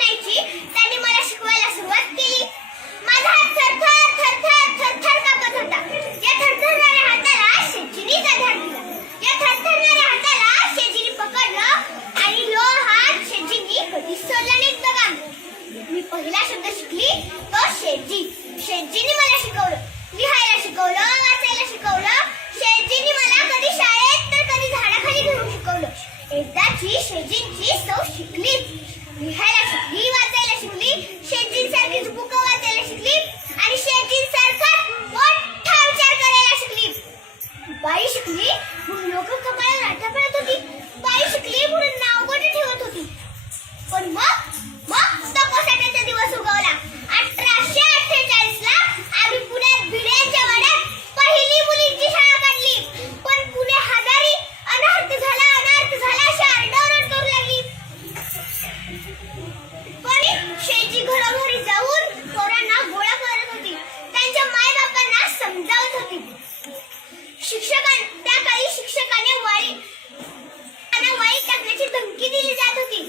म्हणायची त्यांनी मला शिकवायला सुरुवात केली. माझा हात थरथर थरथर थरथर कापत होता. या थरथरणाऱ्या हाताला शेजीनीच आधार दिला. या थरथरणाऱ्या हाताला शेजीनी पकडलं आणि लो हात शेजीनी कधीच सोडला नाही बघा. मी पहिला शब्द शिकली तो शेजी. शेजीनी मला शिकवलं, लिहायला शिकवलं, वाचायला शिकवलं. शेजीनी मला कधी शाळेत तर कधी झाडाखाली घेऊन शिकवलं. एकदाची शेजींची सौ शिकली, लिहायला शिकली, वाचायला शिकली. शेजींसारखीच बुक वाचायला शिकली आणि शेजींसारखाच मोठा विचार करायला शिकली. बाई शिकली म्हणून लोक कपाळावर आठ्या पडत होती. बाई शिकली म्हणून नाव गोटे ठेवत होती. पण मग तकोसाट्याचा दिवस उगवला. 1848 ला आम्ही पुण्यात भिड्यांच्या वाड्यात पहिली मुलींची शाळा काढली. पण पुणे हजारी अनर्थ झाला अशी आरडाओरड करू लागली. पण शेजी घरोघरी जाऊन पोरांना गोळा करत होती, त्यांच्या मायबापांना समजावत होती. त्या काळी शिक्षकाने वाळी टाकण्याची धमकी दिली जात होती.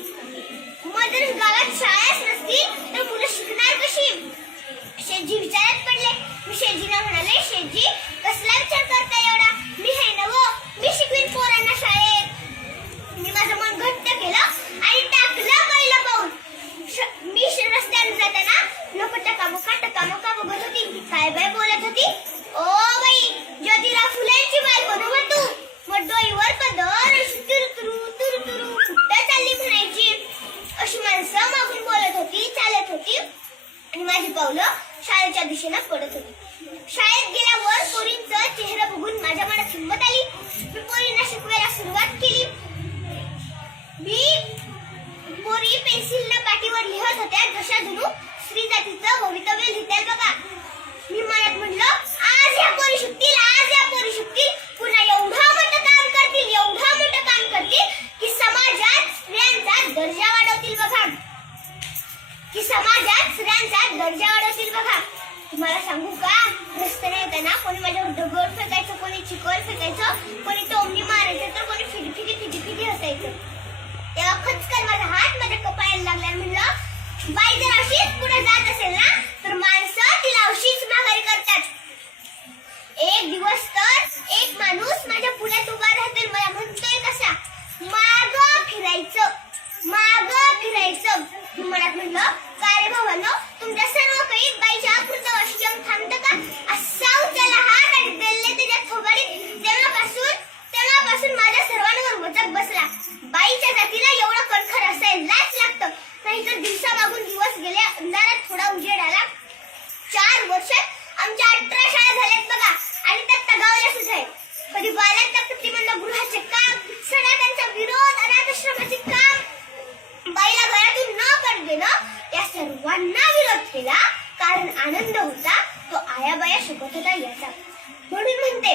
मग जर गावात शाळाच नसतील तर मुलं शिकणार कशी? शेजी विचारात पडले. मी शेजीला म्हणाले, शेजी कसला विचार करताय एवढा? मी हे नवं, मी शिकवीन पोरांना शाळेत. मी माझं मन घट्ट केलं आणि टाकलं पहिलं पाऊल. मी रस्त्याने जाताना लोक टकामुका बघत होती. काय बाय बोलत होती? ओ बाई, ज्योतिराव फुलेंची बायको नव्ह तू. मग डोईवर पदर अशी तुरतुरू कुठं चालली म्हणायची. अशी माणसं मागून बोलत होती, चालत होती आणि माझी पावलं शाळेच्या दिशेनं पडत होती. शाळेत गेल्यावर पोरींचं चेहरा बघून माझ्या मनात हिंमत आली. मी पोरींना शिकवायला सुरुवात केली. पोरी पेन्सिलनं पाटीवर लिहत होत्या जशा जणू स्त्री जातीचं भवितव्य लिहितात बघा. मी मनात म्हणलं, आज या पोरी शिकतील, पुन्हा एवढं मोठं काम करतील की समाजात स्त्रियांचा दर्जा वाढवतील बघा. तुम्हाला सांगू का, रस्त्याने येताना कोणी माझ्यावर दगड फेकायचं, कोणी चिखल फेकायचं, कोणी टोमणी मारायचं, तर कोणी फिटी हसायचं. तेव्हा खचकन माझा हात माझ्या कपाळाला लागला आणि म्हणलं, बाई जर अशीच पुढे जात असेल ना तर माणसं तिला अशीच माघारी करतात. एक दिवस तर एक माणूस माझ्या पुढ्यात उभा राहतोय, मला म्हणतोय कसा, मागं फिरायचं. मी मनात म्हणलं, काय रे भावांनो, तुमच्या सर्व काही बाईच्या अकृतवशी येऊन थांबतं का? असा उचलला हात आणि बेल्ले त्याच्या थोबाडीत. तेव्हापासून माझ्या सर्वांवर वचक बसला. बाईच्या जातीला एवढं कणखर असायलाच लागतं, नाहीतर दिवसा मागून दिवस गेले, अंधारात थोडा उजेड आला. 4 वर्षात आमच्या 18 शाळा झाल्यात बघा आणि त्यात तगावल्या सुद्धा आहेत. कधी बाल्यांचा प्रतिबंध गृहाचे काम, सणांचा विरोध, अनाथाश्रमाचे काम, बाईला घरातून न काढू देणं, या सर्वांना विरोध केला. कारण आनंद होता तो आयाबाया शिकत होता याचा. म्हणून म्हणते,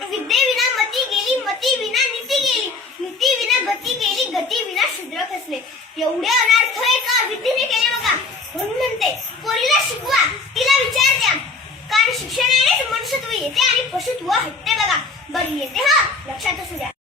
विद्येविना मती गेली, मती विना नीती गेली, नीती विना गती गेली, गती विना शूद्र खचले. एवढे अनर्थ आहे का विद्येने केले बघा. म्हणून म्हणते, पोरीला शिकवा, तिला विचार द्या, कारण शिक्षणानेच मनुष्यत्व येते आणि पशुत्व हटते बघा. बरी येते, हा लक्षात असू द्या.